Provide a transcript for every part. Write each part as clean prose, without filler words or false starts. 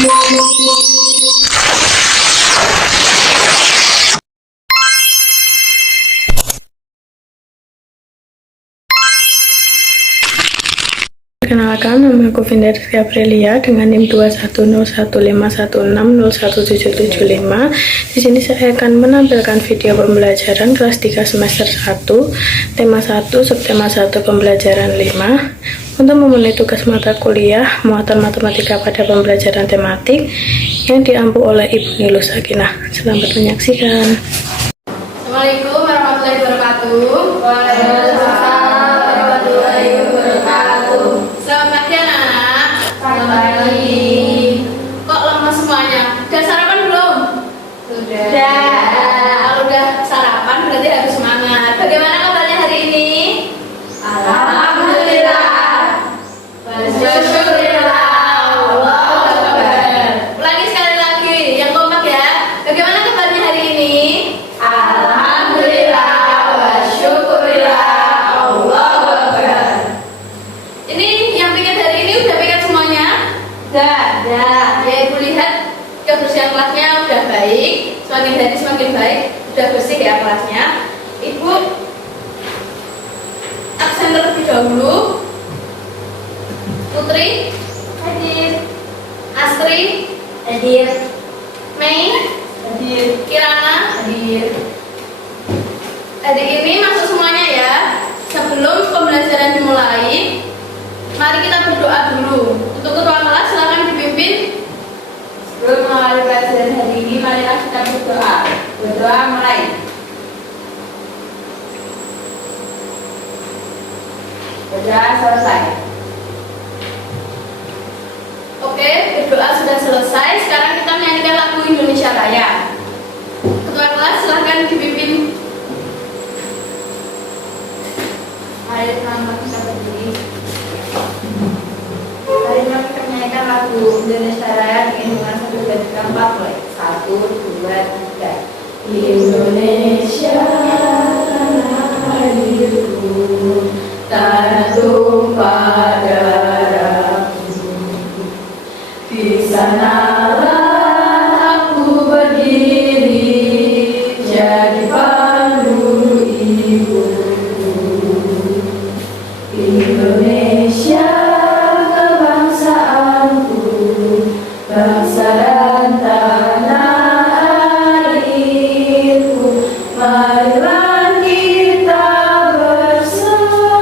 Perkenalkan, nama aku Vinda Rizky Aprilia dengan NIM 2101516017775. Di sini saya akan menampilkan video pembelajaran kelas 3 semester 1, tema 1, subtema 1, pembelajaran 5. Untuk memenuhi tugas mata kuliah muatan matematika pada pembelajaran tematik yang diampu oleh Ibu Nilu Sakinah. Selamat menyaksikan. Assalamualaikum warahmatullahi wabarakatuh. Waalaikumsalam warahmatullahi wabarakatuh. Selamat pagi anak-anak. Selamat pagi. Kok lemas semuanya? Udah sarapan belum? Sudah. Kalau udah sarapan berarti harus semangat. Bagaimana kabarnya hari ini? Alhamdulillah. Bersyukurillah. Allahu Akbar. Ulangi sekali lagi, yang kompak ya. Bagaimana kabarnya hari ini? Alhamdulillah wa syukurillah. Allahu Akbar. Ini yang piket hari ini udah piket semuanya? Dah. Ya, Ibu lihat kebersihan kelasnya udah baik, semakin hari semakin baik, udah bersih ya kelasnya. Ibu absen terlebih dahulu. Putri Hadir. Astri, Hadir. Mei, Hadir. Kirana. Hadir. Adik ini masuk semuanya ya. Sebelum pembelajaran dimulai, mari kita berdoa dulu. Untuk ketua kelas silakan dipimpin. Sebelum mengawali pelajaran hari ini, marilah kita berdoa. Berdoa mulai. Berdoa selesai. Oke, berdoa sudah selesai. Sekarang kita menyanyikan lagu Indonesia Raya. Ketua kelas silakan dipimpin. Mari sama kita berdiri. Hari ini kita menyanyikan lagu Indonesia Raya dengan 1, 2, 3, 4 mulai. 1, 2, 3. Indonesia tanah airku, tanah tumpah darahku. Di sanalah aku berdiri, jadi pandu ibuku. Indonesia kebangsaanku, bangsa dan tanah airku. Marilah kita bersatu,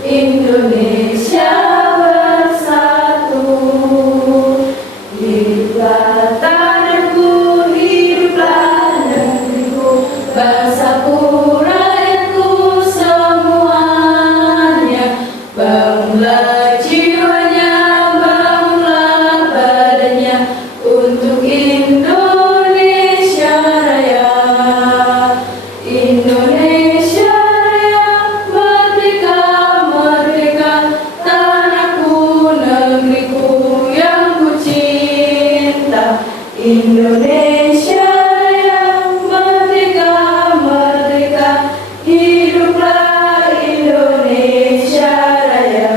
Indonesia bersatu. Hiduplah tanahku, hiduplah negeriku, bangsaku, rakyatku semuanya. Bangunlah jiwanya, bangunlah badannya untuk Indonesia Raya. Indonesia Raya, merdeka, merdeka, tanahku, negeriku yang ku cinta. Indonesia Raya, merdeka, merdeka, hiduplah Indonesia Raya.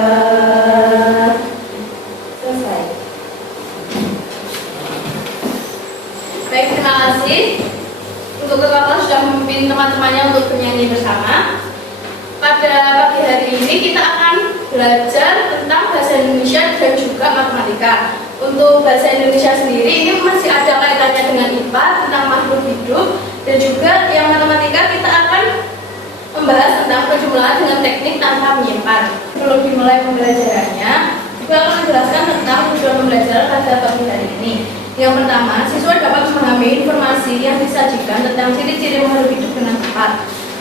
Selesai. Baik, terima kasih. Untuk ketua kelas sudah memimpin teman-temannya untuk bernyanyi bersama. Pada pagi hari ini kita akan belajar tentang bahasa Indonesia dan juga matematika. Untuk bahasa Indonesia sendiri ini masih ada kaitannya dengan IPA tentang makhluk hidup, dan juga yang matematika kita akan membahas tentang penjumlahan dengan teknik tanpa menyimpan. Sebelum dimulai pembelajarannya, juga akan menjelaskan tentang tujuan pembelajaran pada pagi hari ini. Yang pertama, siswa dapat memahami informasi yang disajikan tentang ciri-ciri makhluk hidup dengan tepat.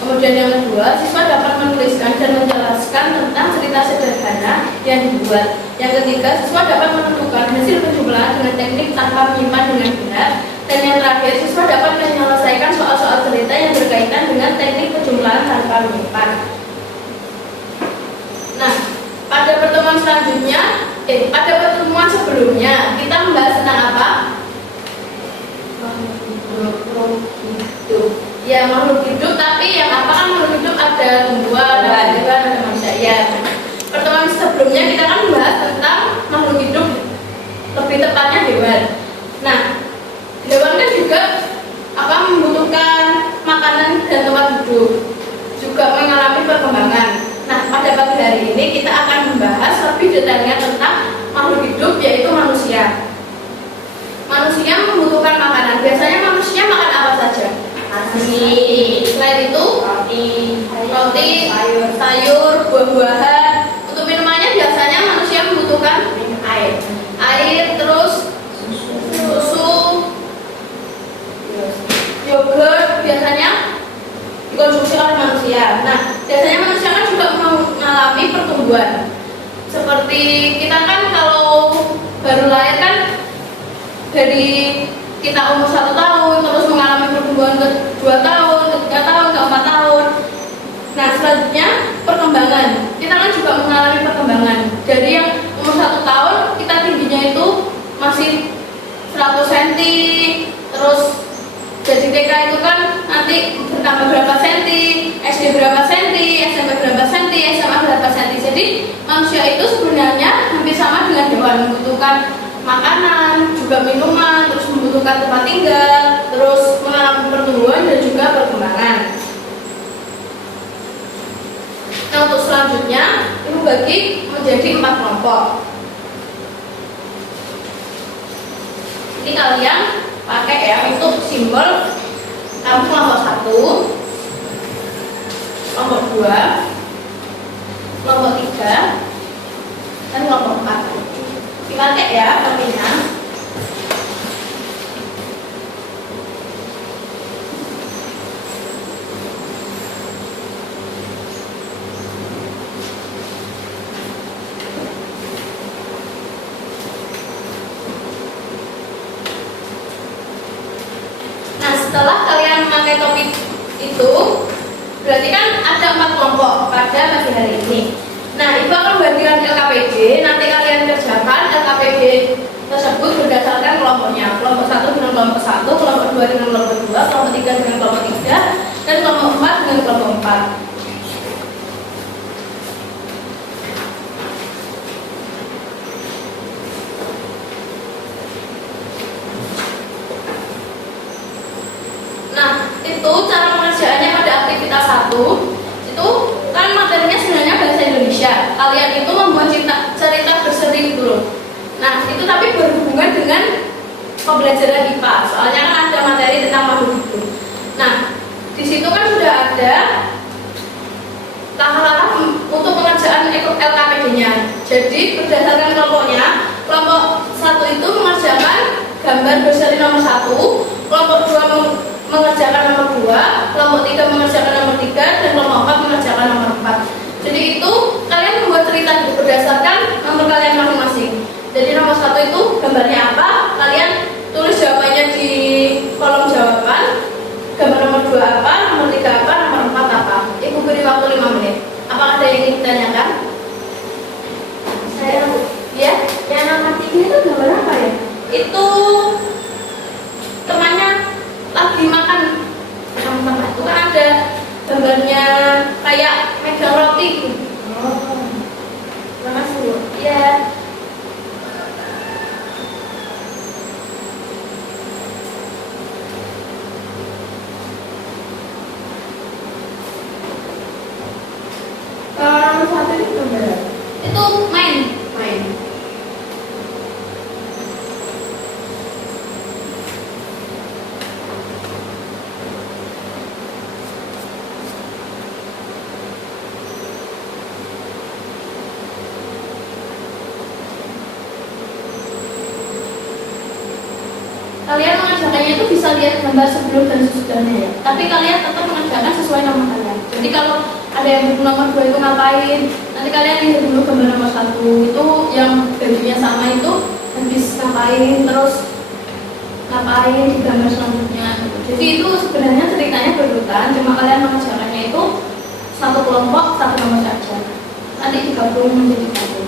Kemudian yang kedua, siswa dapat menuliskan dan menjelaskan tentang cerita sederhana yang dibuat. Yang ketiga, siswa dapat menentukan hasil penjumlahan dengan teknik tanpa menyimpan dengan benar. Dan yang terakhir, siswa dapat menyelesaikan soal-soal cerita yang berkaitan dengan teknik penjumlahan tanpa menyimpan. Nah, pada pertemuan sebelumnya kita membahas tentang apa? Makhluk hidup. Ya, makhluk hidup, tapi yang apa kan makhluk hidup ada tumbuhan, ada hewan, ada manusia. Ya. Pertemuan sebelumnya kita kan membahas tentang makhluk hidup, lebih tepatnya detailnya tentang makhluk hidup, yaitu manusia. Manusia membutuhkan makanan. Biasanya manusia makan apa saja? Nasi. Selain itu, roti, sayur, buah-buahan. Untuk minumannya biasanya manusia membutuhkan air, terus susu, yogurt biasanya dikonsumsi oleh manusia. Nah, biasanya manusia kan juga mengalami pertumbuhan. Seperti kita kan kalau baru lahir kan dari kita umur 1 tahun terus mengalami pertumbuhan ke 2 tahun, ke 3 tahun, ke 4 tahun. Nah, selanjutnya perkembangan. Kita kan juga mengalami perkembangan. Dari yang umur 1 tahun kita tingginya itu masih 100 cm, terus jadi TK itu kan nanti bertambah berapa senti, SD berapa senti, SMP berapa senti, SMA berapa senti. Jadi manusia itu sebenarnya hampir sama dengan hewan, membutuhkan makanan, juga minuman, terus membutuhkan tempat tinggal, terus mengalami pertumbuhan dan juga perkembangan. Nah, untuk selanjutnya ibu bagi menjadi 4 kelompok. Ini kalian pakai ya untuk simbol. Kamu kelompok 1, kelompok 2, kelompok 3, dan kelompok 4. Dipakai ya kopinya. Setelah kalian memakai topi itu, berarti kan ada 4 kelompok pada pagi hari ini. Nah, ibu akan membagikan LKPD. Nanti kalian kerjakan LKPD tersebut berdasarkan kelompoknya. Kelompok 1 dengan kelompok 1, kelompok 2 dengan kelompok 2, kelompok 3 dengan kelompok 3, dan kelompok 4 dengan kelompok 4. Itu cara pengerjaannya pada aktivitas 1 itu kan materinya sebenarnya bahasa Indonesia. Kalian itu membuat cerita berseri gitu loh. Nah, itu tapi berhubungan dengan pembelajaran IPA. Soalnya kan ada materi tentang makhluk hidup. Nah, di situ kan sudah ada langkah-langkah untuk pengerjaan LKPD-nya. Jadi berdasarkan kelompoknya, kelompok 1 itu mengerjakan gambar berseri nomor 1, kelompok 2 mengerjakan nomor 2, kelompok 3 mengerjakan nomor 3, dan kelompok 4 mengerjakan nomor 4. Jadi itu kalian membuat cerita berdasarkan nomor kalian masing-masing. Jadi nomor 1 itu gambarnya apa, kalian tulis jawabannya di kolom jawaban. Gambar nomor 2 apa, nomor 3 apa, nomor 4 apa. Ibu beri waktu 5 menit. Apakah ada yang ingin ditanyakan? Saya ya, yang nomor 3 itu gambar apa ya? Itu temannya lagi makan sama-sama. Itu kan ada gambarnya kayak megang roti gitu. Oh, makasih Bu. Ya. Kalau nomor 1 itu gambar? Itu main. Kalian mengerjakannya itu bisa lihat gambar sebelum dan sesudahnya ya. Tapi kalian tetap mengerjakan sesuai nama kalian. Jadi kalau ada yang nomor 2 itu ngapain, nanti kalian lihat dulu gambar nomor 1 itu yang bajunya sama itu habis ngapain, terus ngapain di gambar selanjutnya. Jadi itu sebenarnya ceritanya berurutan, cuma kalian mengerjakannya itu satu kelompok, satu nomor saja. Nanti digabung menjadi satu.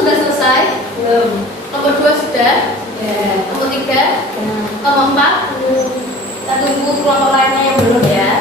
sudah selesai? Belum. Nomor 2 sudah? Ya. Nomor 3? Nah. Nomor 4? Kita tunggu kelompok lainnya yang belum ya.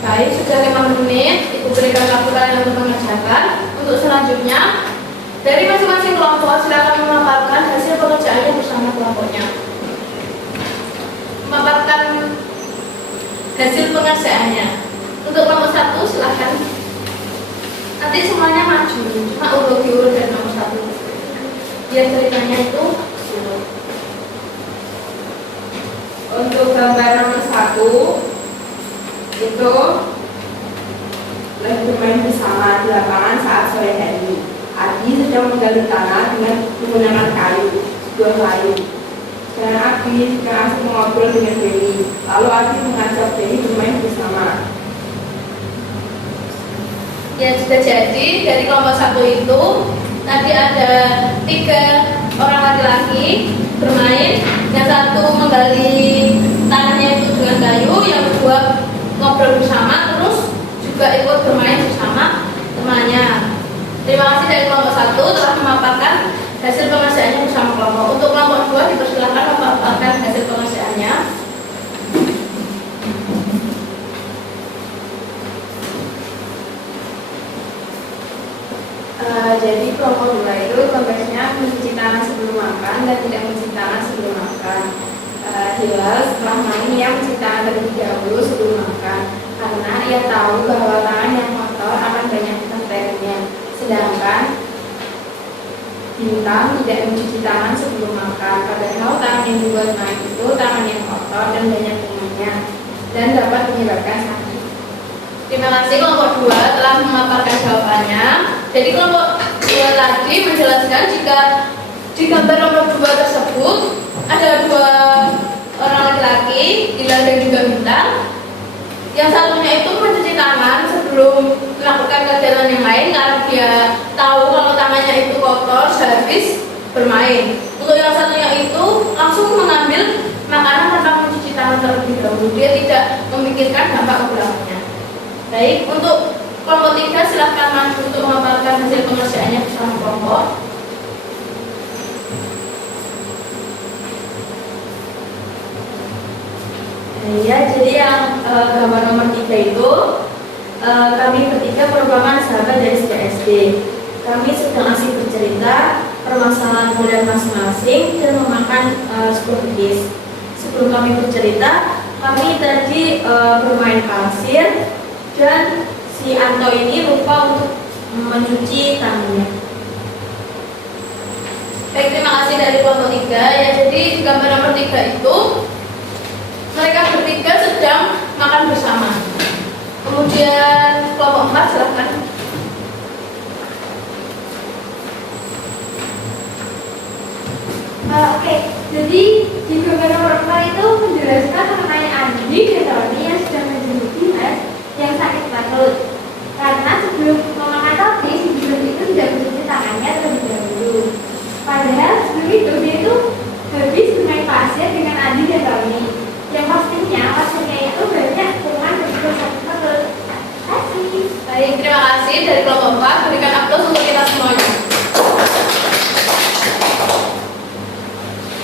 Baik, sudah 5 menit. Ibu berikan waktu kalian untuk mengerjakan. Untuk selanjutnya, dari masing-masing kelompok silakan memaparkan hasil pekerjaannya bersama kelompoknya. Memaparkan hasil pengerjaannya. Untuk kelompok 1 silakan. Nanti semuanya maju, cuma diurut dari nomor 1. Biar ceritanya itu urut. Untuk gambar nomor 1 itu lagi bermain bersama di lapangan saat sore hari. Adi sedang menggali tanah dengan menggunakan sebuah kayu. Dan Adi sedang asik mengobrol dengan Dewi. Lalu Adi mengajak Dewi bermain bersama. Ya, sudah jadi dari kelompok 1 itu tadi ada 3 orang laki-laki bermain, yang satu menggali tanahnya itu dengan kayu, yang kedua ngobrol bersama, terus juga ikut bermain bersama temannya. Terima kasih dari kelompok 1 telah memaparkan hasil pengerjaannya bersama kelompok. Untuk kelompok 2 dipersilakan memaparkan hasil pengerjaannya. Jadi kelompok 2 itu konteksnya mencuci tangan sebelum makan dan tidak mencuci tangan sebelum makan. Hilal setelah main ia mencuci tangan terlebih dahulu sebelum makan karena ia tahu bahwa tangan yang kotor akan banyak bakterinya. Sedangkan Bintang tidak mencuci tangan sebelum makan, padahal tangan yang dibuat main itu tangan yang kotor dan banyak kumannya dan dapat menyebabkan sakit. Terima kasih kelompok 2 telah memaparkan jawabannya. Jadi kelompok 2 tadi menjelaskan jika di gambar nomor 2 tersebut ada 2 orang laki-laki, Hilal dan juga Bintang. Yang satunya itu mencuci tangan sebelum melakukan kegiatan yang lain karena dia tahu kalau tangannya itu kotor sehabis bermain. Untuk yang satunya itu langsung mengambil makanan tanpa mencuci tangan terlebih dahulu. Dia tidak memikirkan dampak ke belakangnya. Baik, untuk kelompok 3 silahkan maju untuk memaparkan hasil pengerjaannya bersama kelompok. Ya, jadi yang gambar nomor 3 itu kami bertiga merupakan sahabat dari sejak SD. Kami sedang asik bercerita permasalahan modern masing-masing dan memakan sebuah cookies. Sebelum kami bercerita, kami tadi bermain pasir dan si Anto ini lupa untuk mencuci tangannya. Baik, terima kasih dari kelompok 3 ya. Jadi gambar nomor 3 itu mereka bertiga sedang makan bersama. Kemudian kelompok 4 silahkan. Oke. Jadi di gambar nomor 4 itu menjelaskan mengenai Andi dan Roni yang sudah menjenguk Mas yang sakit perut. Karena sebelum memakan roti, si Dimas itu tidak mencuci tangannya terlebih dahulu. Padahal sebelum itu dia itu habis bermain pasir dengan Andi dan Roni. Yang pastinya pasirnya itu banyak kuman dan juga sakit perut. Kasih. Baik, terima kasih dari kelompok 4. Berikan aplaus untuk kita semuanya.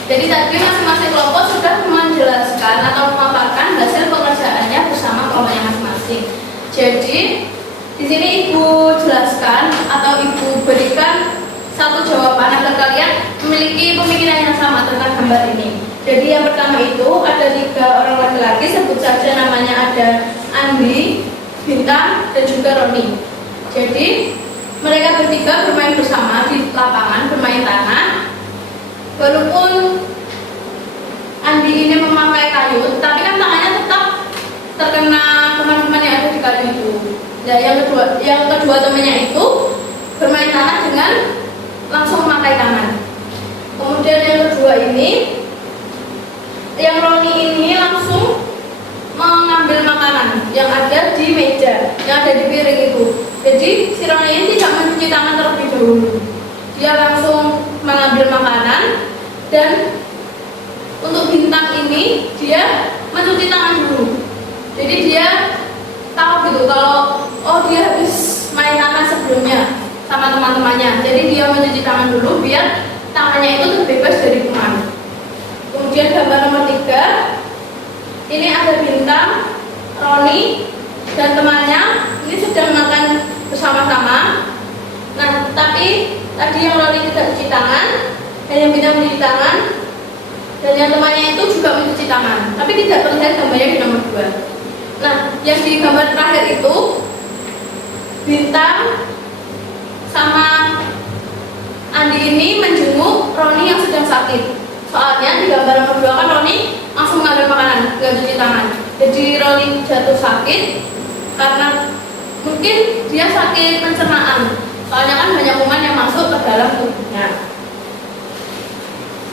Jadi tadi masing-masing kelompok sudah menjelaskan atau memaparkan hasil pengerjaannya bersama kelompoknya masing-masing. Jadi di sini ibu jelaskan atau ibu berikan satu jawaban agar kalian memiliki pemikiran yang sama tentang gambar ini. Jadi yang pertama itu ada 3 orang laki-laki, sebut saja namanya ada Andi, Bintang, dan juga Roni. Jadi mereka bertiga bermain bersama di lapangan bermain tanah. Walaupun Andi ini memakai kayu, tapi kan tangannya tetap terkena kuman-kuman yang ada di kayu itu. Nah, yang kedua temannya itu bermain tanah dengan langsung memakai tangan. Kemudian yang kedua ini, yang Roni ini langsung mengambil makanan yang ada di meja, yang ada di piring itu. Jadi si Roni ini tidak mencuci tangan terlebih dahulu. Dia langsung mengambil makanan, dan untuk Bintang ini dia mencuci tangan dulu. Jadi dia tahu gitu kalau dia habis main tangan sebelumnya sama teman-temannya. Jadi dia mencuci tangan dulu biar tangannya itu terbebas dari kuman. Kemudian gambar nomor 3, ini ada Bintang, Roni, dan temannya ini sedang makan bersama-sama. Nah, tapi tadi yang Roni tidak cuci tangan, dan yang Bintang mencuci tangan, dan yang temannya itu juga mencuci tangan. Tapi tidak terlihat gambarnya di nomor 2. Nah, yang di gambar terakhir itu Bintang sama Andi ini menjenguk Roni yang sedang sakit. Soalnya di gambar nomor 2 kan Roni langsung mengambil makanan, nggak cuci tangan. Jadi Roni jatuh sakit karena mungkin dia sakit pencernaan. Soalnya kan banyak kuman yang masuk ke dalam tubuhnya.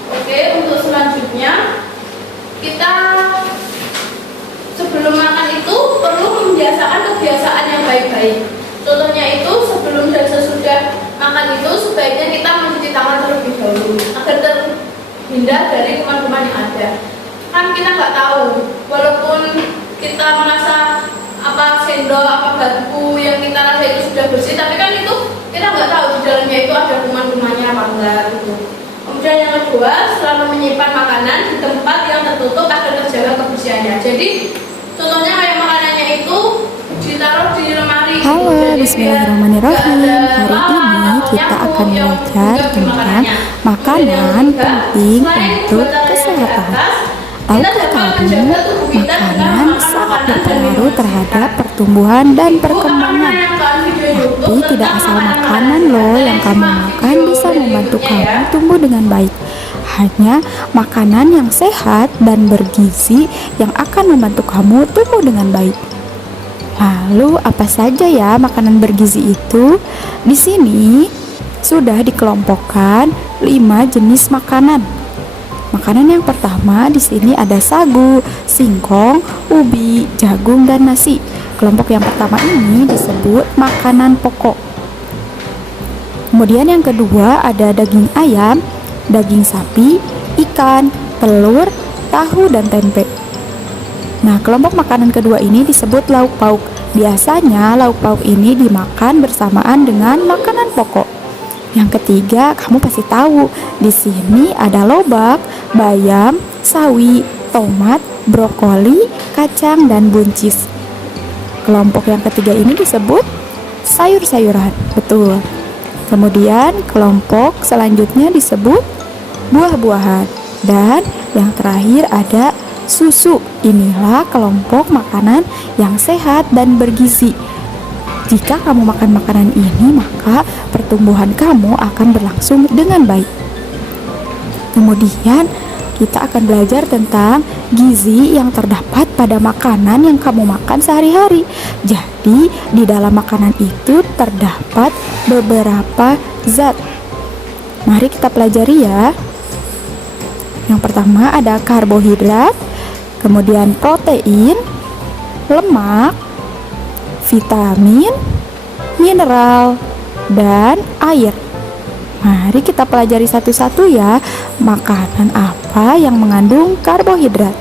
Oke, untuk selanjutnya kita sebelum makan itu perlu membiasakan kebiasaan yang baik-baik. Contohnya itu sebelum dan sesudah makan itu sebaiknya kita mencuci tangan terlebih dahulu agar terhindar dari kuman-kuman yang ada. Kan kita nggak tahu, walaupun kita merasa sendok, garpu yang kita rasa itu sudah bersih, tapi kan itu kita nggak tahu di dalamnya itu ada kuman-kumannya apa enggak gitu. Kemudian yang kedua, selalu menyimpan makanan di tempat yang tertutup agar terjaga kebersihannya. Jadi contohnya kayak makanannya itu ditaruh di lemari. Halo, bismillahirrahmanirrahim. Hari ini kita akan belajar tentang makanan penting untuk kesehatan. Tahukah kamu, makanan sangat berpengaruh terhadap pertumbuhan dan perkembangan. Tapi tidak asal makanan loh yang kamu makan bisa membantu kamu tumbuh dengan baik. Hanya makanan yang sehat dan bergizi yang akan membantu kamu tumbuh dengan baik. Lalu apa saja ya makanan bergizi itu? Di sini sudah dikelompokkan 5 jenis makanan. Makanan yang pertama di sini ada sagu, singkong, ubi, jagung, dan nasi. Kelompok yang pertama ini disebut makanan pokok. Kemudian yang kedua ada daging ayam, daging sapi, ikan, telur, tahu, dan tempe. Nah, kelompok makanan kedua ini disebut lauk pauk. Biasanya lauk pauk ini dimakan bersamaan dengan makanan pokok. Yang ketiga, kamu pasti tahu, di sini ada lobak, bayam, sawi, tomat, brokoli, kacang, dan buncis. Kelompok yang ketiga ini disebut sayur-sayuran. Betul. Kemudian kelompok selanjutnya disebut buah-buahan. Dan yang terakhir ada susu. Inilah kelompok makanan yang sehat dan bergizi. Jika kamu makan makanan ini, maka pertumbuhan kamu akan berlangsung dengan baik. Kemudian kita akan belajar tentang gizi yang terdapat pada makanan yang kamu makan sehari-hari. Jadi di dalam makanan itu terdapat beberapa zat. Mari kita pelajari ya. Yang pertama ada karbohidrat, kemudian protein, lemak, vitamin, mineral, dan air. Mari kita pelajari satu-satu ya, makanan apa yang mengandung karbohidrat.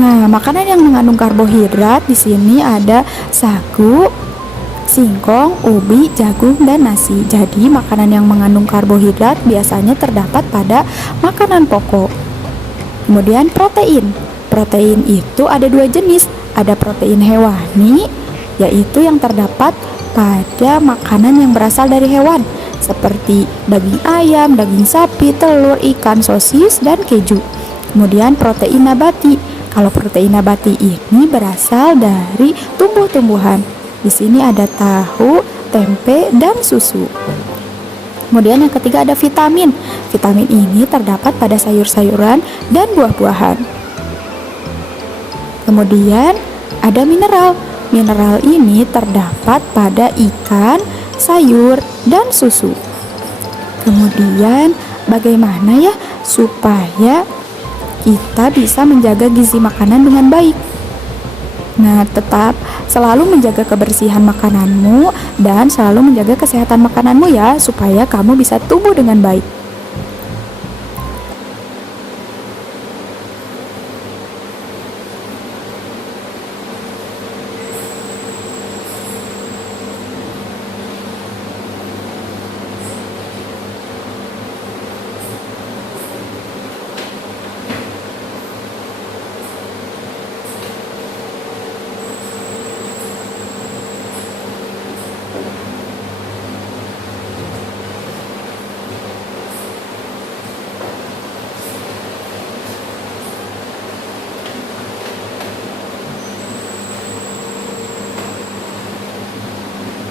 Nah, makanan yang mengandung karbohidrat di sini ada sagu, singkong, ubi, jagung, dan nasi. Jadi, makanan yang mengandung karbohidrat biasanya terdapat pada makanan pokok. Kemudian protein. Protein itu ada dua jenis, ada protein hewani, yaitu yang terdapat pada makanan yang berasal dari hewan, seperti daging ayam, daging sapi, telur, ikan, sosis, dan keju. Kemudian protein nabati. Kalau protein nabati ini berasal dari tumbuh-tumbuhan. Di sini ada tahu, tempe, dan susu. Kemudian yang ketiga ada vitamin. Vitamin ini terdapat pada sayur-sayuran dan buah-buahan. Kemudian ada mineral. Mineral ini terdapat pada ikan, sayur, dan susu. Kemudian bagaimana ya supaya kita bisa menjaga gizi makanan dengan baik? Nah, tetap selalu menjaga kebersihan makananmu dan selalu menjaga kesehatan makananmu ya, supaya kamu bisa tumbuh dengan baik.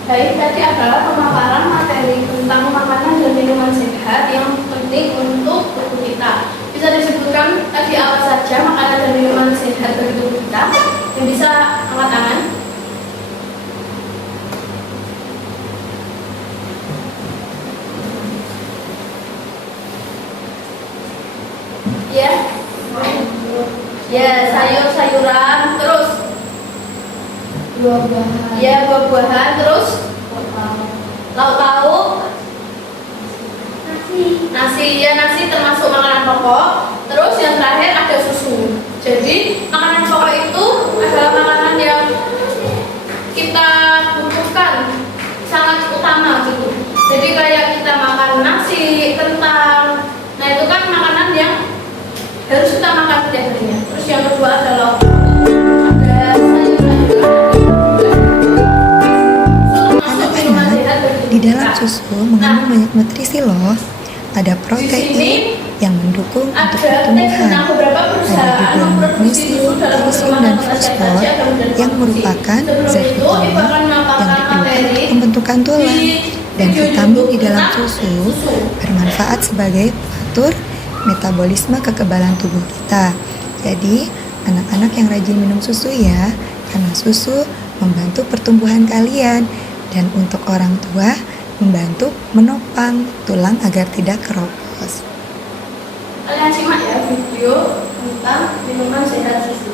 Baik, tadi adalah pemaparan materi tentang makanan dan minuman sehat yang penting untuk tubuh kita. Bisa disebutkan tadi apa saja makanan dan minuman sehat bagi tubuh kita? Yang bisa angkat tangan. Ya, ya sayur-sayuran, terus buah-buahan, ya buah-buahan, terus lauk pauk, nasi ya, nasi termasuk makanan pokok. Terus yang terakhir ada susu. Jadi makanan pokok itu adalah makanan yang kita butuhkan, sangat utama gitu. Jadi kayak kita makan nasi, kentang, nah itu kan makanan yang harus kita makan setiap harinya. Terus yang kedua adalah ada Di dalam susu mengandung banyak nutrisi loh. Ada protein yang mendukung untuk pertumbuhan. Ada juga magnesium, kalsium, dan fosfor yang merupakan zat utama yang diperlukan untuk pembentukan tulang. Dan vitamin di dalam susu bermanfaat sebagai pengatur metabolisme kekebalan tubuh kita. Jadi, anak-anak yang rajin minum susu ya, karena susu membantu pertumbuhan kalian. Dan untuk orang tua, membantu menopang tulang agar tidak keropos. Kalian simak ya video tentang minuman sehat susu.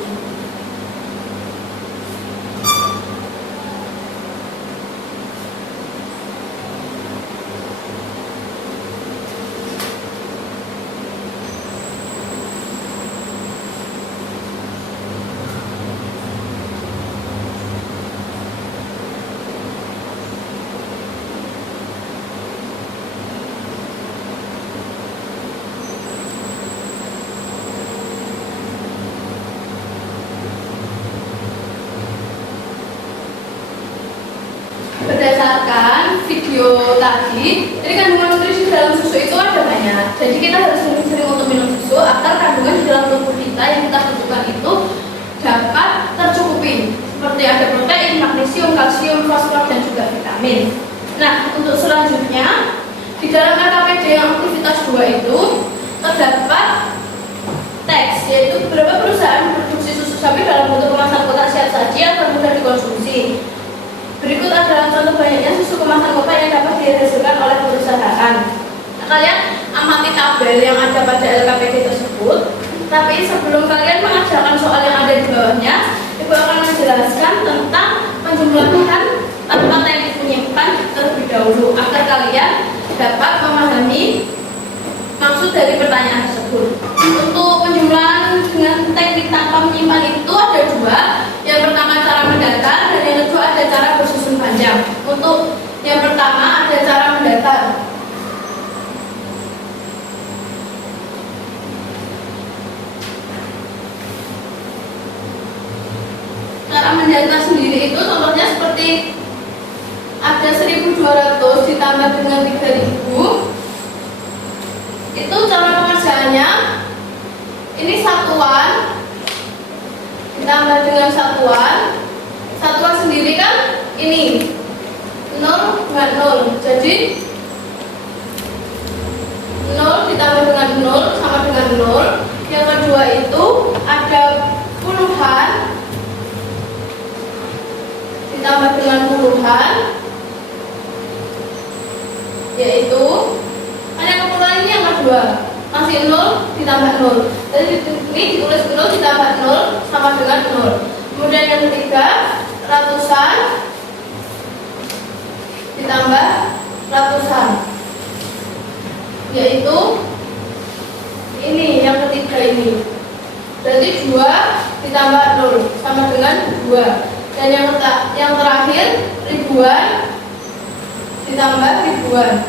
Berdasarkan video tadi, jadi kandungan nutrisi dalam susu itu ada banyak. Jadi kita harus sering-sering untuk minum susu agar kandungan di dalam tubuh kita yang kita butuhkan itu dapat tercukupi. Seperti ada protein, magnesium, kalsium, fosfor, dan juga vitamin. Nah, untuk selanjutnya di dalam RKPD yang aktivitas 2 itu terdapat teks, yaitu beberapa perusahaan produksi susu sapi dalam bentuk kemasan kotak siap saji agar mudah dikonsumsi. Berikut adalah contoh banyaknya susu kemasan kotak yang dapat dihasilkan oleh perusahaan. kalian amati tabel yang ada pada LKPD tersebut. Tapi sebelum kalian mengerjakan soal yang ada di bawahnya, Ibu akan menjelaskan tentang penjumlahan tanpa teknik menyimpan terlebih dahulu agar kalian dapat memahami maksud dari pertanyaan tersebut. Untuk penjumlahan dengan teknik tanpa menyimpan itu ada dua. Yang pertama cara mendatar dan yang kedua ada cara bersusun panjang. Untuk yang pertama ada cara mendatar. Cara mendatar sendiri itu contohnya seperti ada 1.200 ditambah dengan 3.000. Itu cara pengerjaannya ini satuan ditambah dengan satuan sendiri kan ini 0 dengan 0, jadi 0 ditambah dengan 0 sama dengan 0. Yang kedua itu ada puluhan ditambah dengan puluhan, yaitu hanya kepuluhan ini yang kedua masih 0 ditambah 0. Jadi ini ditulis 0 ditambah 0 sama dengan 0. Kemudian yang ketiga ratusan ditambah ratusan, yaitu ini yang ketiga ini. Berarti 2 ditambah 0 sama dengan 2. Dan yang terakhir ribuan ditambah ribuan,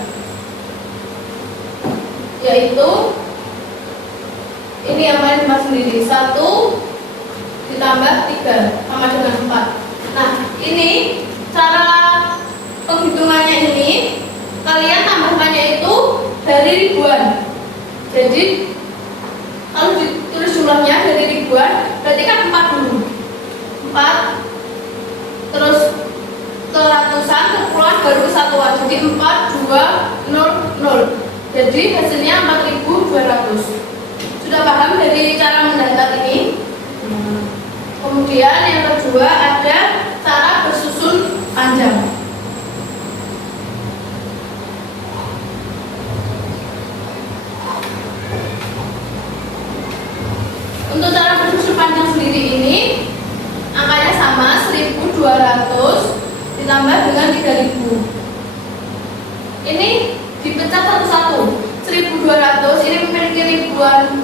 yaitu ini yang paling depan sendiri 1 ditambah 3 sama dengan 4. Nah ini cara penghitungannya ini kalian tambahkannya itu dari ribuan. Jadi kalau ditulis jumlahnya dari ribuan berarti kan 4 dulu, 4 terus ke ratusan, ke puluhan, baru ke satuan. Jadi 4, 2, 0, 0. Jadi hasilnya 4.200. Sudah paham dari cara mendatar ini? Kemudian yang kedua ada cara bersusun panjang. Untuk cara bersusun panjang sendiri ini angkanya sama, 1.200 ditambah dengan 3.000. Ini dipecah satu-satu. 1.200 ini memiliki ribuan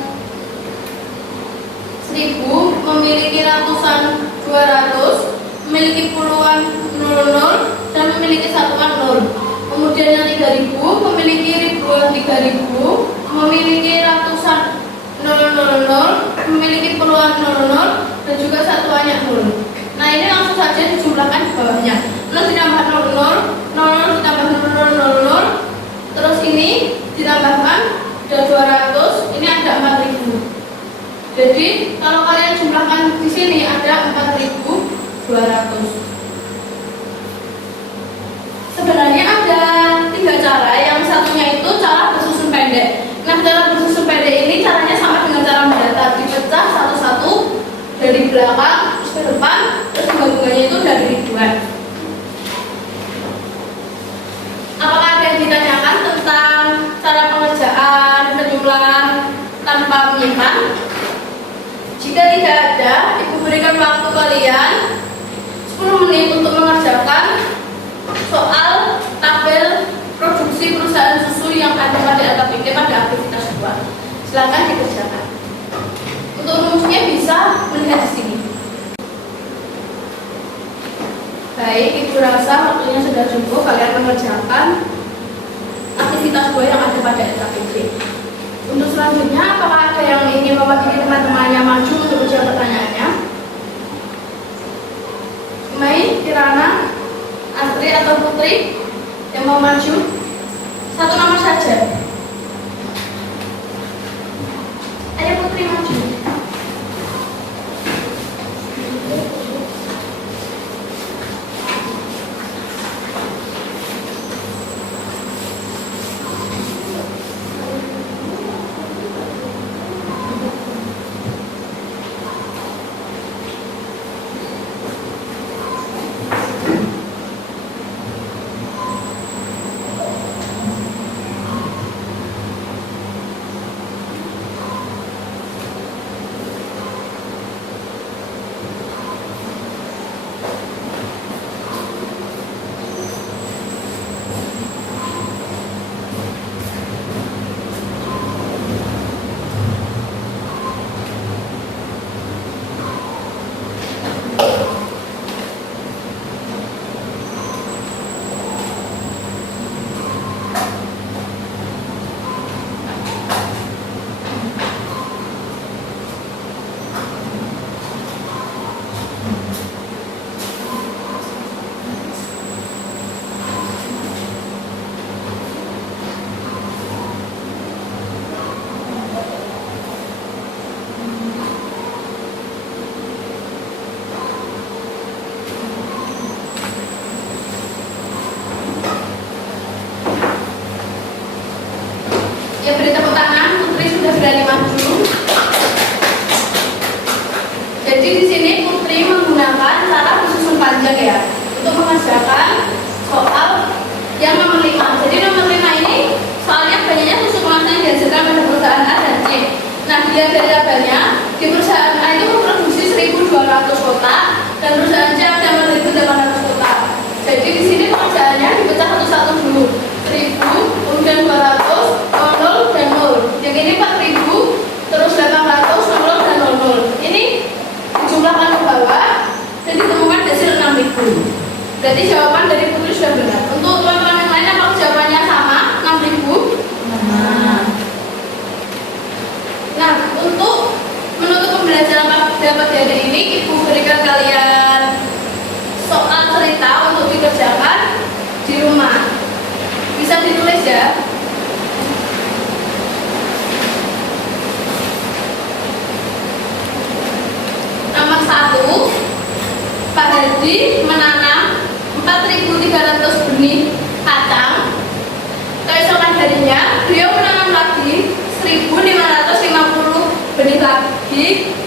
1.000, memiliki ratusan 200, memiliki puluhan 00, dan memiliki satuan 0. Kemudian yang 3.000 memiliki ribuan 3.000, memiliki ratusan 000, memiliki puluhan 00, dan juga satuannya 0. Nah ini langsung saja dijumlahkan di bawahnya. 0 ditambah 00, 00 ditambah 00, terus ini ditambahkan ada 200, ini ada 4.000. Jadi kalau kalian jumlahkan di sini ada 4.200. Sebenarnya ada 3 cara. Yang satunya itu cara bersusun pendek. Nah cara bersusun pendek ini caranya sama dengan cara mendatar, dipecah satu-satu dari belakang terus ke depan, terus gabungannya itu dari ribuan. Apakah ada yang ditanyakan tentang cara pengerjaan penjumlahan tanpa menyimpan? Jika tidak ada, Ibu berikan waktu kalian 10 menit untuk mengerjakan soal tabel produksi perusahaan susu yang ada pada LKPD pada aktivitas 2. Silakan dikerjakan. Untuk rumusnya bisa melihat di sini. Baik, Ibu rasa waktunya sudah cukup kalian mengerjakan aktivitas 2 yang ada pada LKPD. Untuk selanjutnya, apakah ada yang ingin mewakili teman-temannya maju untuk menjawab pertanyaannya? Mei, Kirana, Astri atau Putri yang mau maju? Satu nomor saja. Ayo Putri maju. Ya, beri tepuk tangan. Putri sudah berani maju. Jadi di sini Putri menggunakan cara bersusun panjang ya untuk mengerjakan soal yang nomor 5. Jadi nomor 5 ini soalnya banyaknya tusuk ulang yang dihasilkan pada perusahaan A dan C. Nah, dilihat dari tabelnya, di perusahaan A itu memproduksi 1.200 kotak dan perusahaan C ada 4.800 kotak. Jadi di sini pekerjaannya dipecah satu-satu dulu. 1.000, kemudian 200, 00 dan 0. Yang ini 4.000, terus 800, 00 dan 00. Ini dijumlahkan ke bawah dan ditemukan hasil 6.000. Berarti jawaban dari Putri sudah benar. Untuk teman-teman yang lain apakah jawabannya sama? 6.000? Nah, untuk menutup pembelajaran pada pagi hari ini, Ibu berikan kalian soal cerita untuk dikerjakan di rumah. Bisa ditulis ya. Nomor 1, Pak Hadi menanam 4.300 benih kacang. Keesokan harinya, beliau menanam lagi 1.550 benih lagi.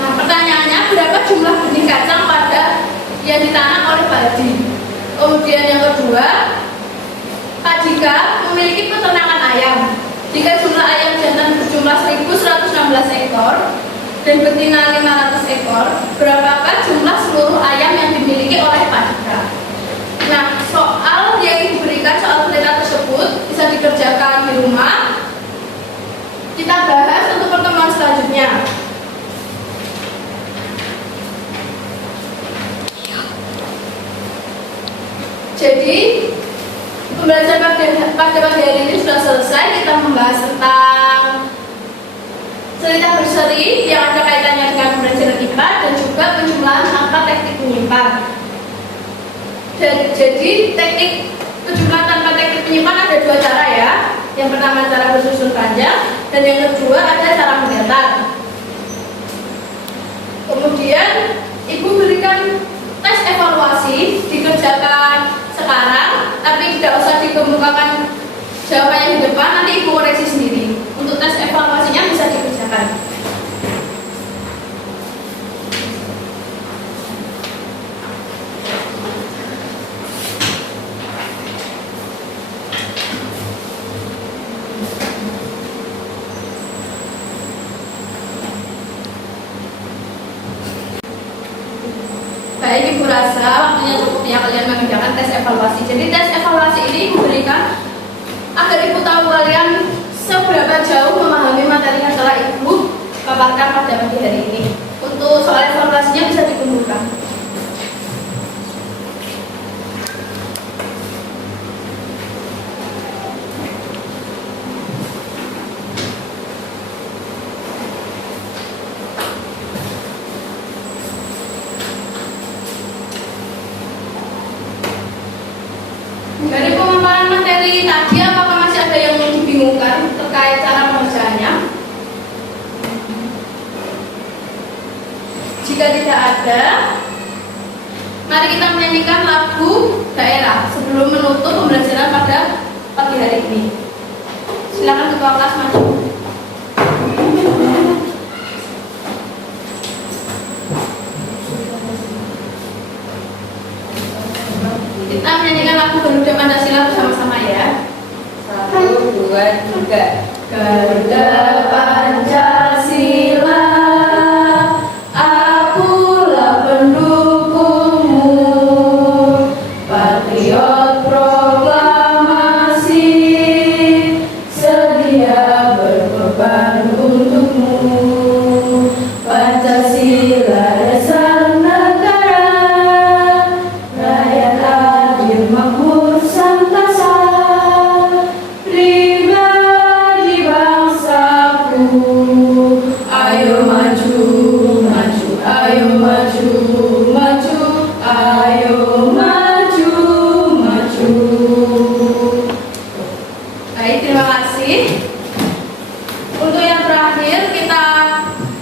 Nah, pertanyaannya berapa jumlah benih kacang pada yang ditanam oleh Pak Hadi? Kemudian yang kedua, Pak Dika memiliki peternakan ayam. Jika jumlah ayam jantan berjumlah 1.116 ekor dan betina 500 ekor, berapakah jumlah seluruh ayam yang dimiliki oleh Pak Dika? Nah, soal yang diberikan soal cerita tersebut bisa dikerjakan di rumah. Kita bahas untuk pertemuan selanjutnya. Jadi, pembelajaran pada pagi hari ini sudah selesai. Kita membahas tentang cerita berseri yang ada kaitannya dengan pembelajaran IPA dan juga penjumlahan angka teknik menyimpan. Jadi teknik penjumlahan tanpa teknik menyimpan ada 2 cara ya. Yang pertama cara bersusun panjang dan yang kedua ada cara mendatar. Kemudian Ibu berikan tes evaluasi dikerjakan sekarang, tapi tidak usah dikemukakan jawabannya di depan, nanti Ibu koreksi sendiri. Untuk tes evaluasinya bisa dikerjakan. Baik, Ibu rasa waktunya cukup ya kalian mengerjakan tes evaluasi. Jadi tes evaluasi ini diberikan agar Ibu tahu kalian seberapa jauh memahami materi yang telah Ibu paparkan pada pagi hari ini. Untuk soal evaluasinya bisa dikumpulkan. Dari pemaparan materi tadi, apakah masih ada yang mau dibingungkan terkait cara pengerjaannya? Jika tidak ada, mari kita menyanyikan lagu daerah sebelum menutup pembelajaran pada pagi hari ini. Silakan ketua kelas maju. Kita menyanyikan lagu Garuda Pancasila bersama-sama ya. 1, 2, 3. Garuda Pancasila, akulah pendukungmu, patriot proklamasi, sedia berkorban untukmu. Pancasila dasar negara, rakyat adil makmur santasa, pribadi bangsaku. Ayo maju, maju, ayo maju, maju, ayo maju, maju. Baik, terima kasih. Untuk yang terakhir kita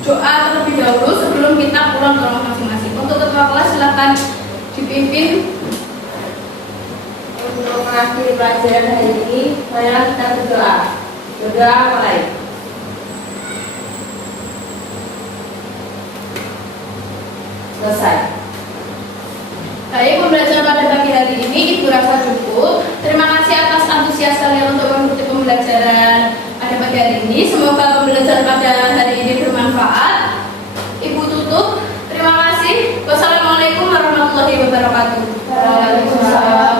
doa terlebih dahulu sebelum kita pulang ke rumah masing-masing. Untuk ketua kelas silakan dipimpin. Untuk mengakhiri pelajaran hari ini, marilah kita berdoa. Berdoa mulai. Selesai. Baik, pembelajaran pada pagi hari ini Ibu rasa cukup. Terima kasih atas antusias kalian untuk mengikuti pembelajaran pada pagi hari ini. Semoga pembelajaran pada hari ini bermanfaat. Ibu tutup. Terima kasih. Wassalamualaikum warahmatullahi wabarakatuh. Waalaikumsalam.